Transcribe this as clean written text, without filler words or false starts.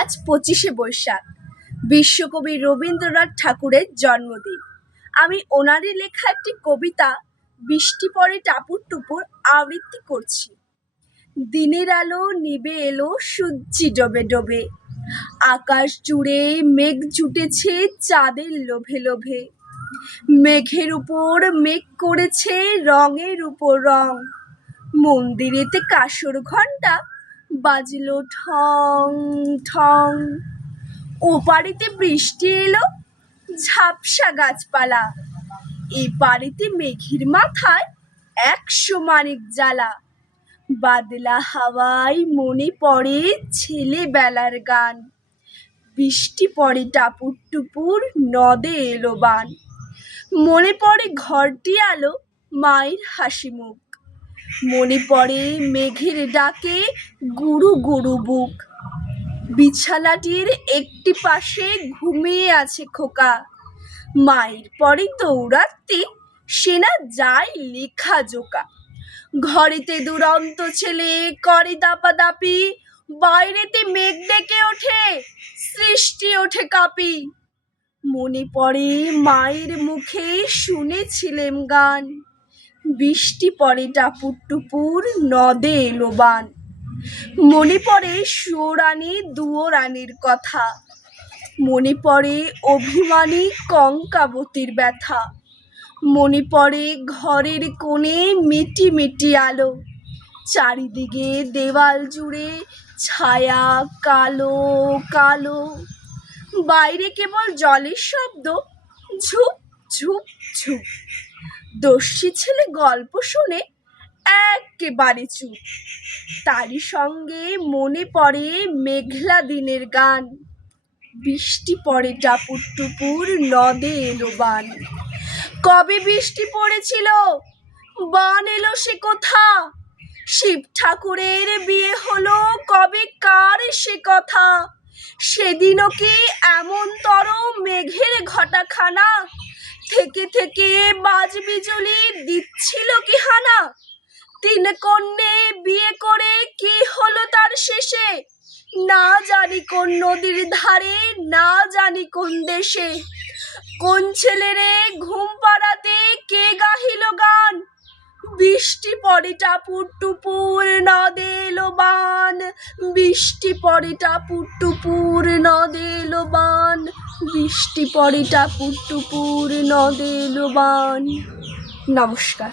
আজ 25শে বৈশাখ, বিশ্বকবি রবীন্দ্রনাথ ঠাকুরের জন্মদিন। আমি ওনারই লেখা একটি কবিতা বৃষ্টি পড়ে টাপুর টুপুর আবৃত্তি করছি। দিনের আলো নিবে এলো সূর্যি ডোবে ডোবে, আকাশ জুড়ে মেঘ জুটেছে চাঁদের লোভে লোভে, মেঘের উপর মেঘ করেছে রঙের উপর রং, মন্দিরেতে কাসর ঘণ্টা বাজলো ঠং ঠং, ওপারেতে বৃষ্টি এলো ঝাপসা গাছপালা, এপারেতে মেঘের মাথায় 100 মানিক জ্বালা। বাদলা হাওয়ায় মনে পড়ে ছেলেবেলার গান, বৃষ্টি পড়ে টাপুর টুপুর নদে এলো বান, মনে পড়ে ঘরটি আলো মায়ের হাসি মুখ, মনে পড়ে মেঘের ডাকে গুরু গুরু বুক, বিছানাটির একটি পাশে ঘুমিয়ে আছে খোকা, মায়ের পরে দৌড়াতে সেনা যায় লেখা জোকা, ঘরেতে দুরন্ত ছেলে করে দাপাদাপি, বাইরেতে মেঘ ডেকে ওঠে সৃষ্টি ওঠে কাঁপি, মনে পড়ে মায়ের মুখে শুনেছিলেম গান, বৃষ্টি পড়ে টাপুর টুপুর নদে এলো বান, মনে পড়ে সুয়োরানী দুয়োরানীর কথা, মনে পড়ে অভিমানী কঙ্কাবতীর ব্যথা, মনে পড়ে ঘরের কোণে মিটি মিটি আলো, চারিদিকে দেওয়াল জুড়ে ছায়া কালো কালো, বাইরে কেবল জলের শব্দ ঝুপ ঝুপ ঝুপ, দস্যি ছেলে গল্প শুনে একেবারে চুপ, তারই সঙ্গে মনে পড়ে মেঘলা দিনের গান, বৃষ্টি পড়ে টাপুর টুপুর নদে এলো বান। কবে বৃষ্টি পড়েছিল বান এলো সে কথা, শিব ঠাকুরের বিয়ে হলো কবে কার সে কথা, সেদিনও কি এমনতর মেঘের ঘটাখানা, থেকে থেকে বাজ বিজুলি দিচ্ছিল কি হানা, 3 কন্যে বিয়ে করে কি হলো তার শেষে, না জানি কোন নদীর ধারে না জানি কোন দেশে, কোন ছেলেরে ঘুম পাড়াতে কে গাহিল গান, বৃষ্টি পড়ে টাপুর টুপুর নদে এলো বান, বৃষ্টি পড়ে টাপুর টুপুর নদে এলো বান, বৃষ্টি পড়ে টাপুর টুপুর নদে এলো বান। নমস্কার।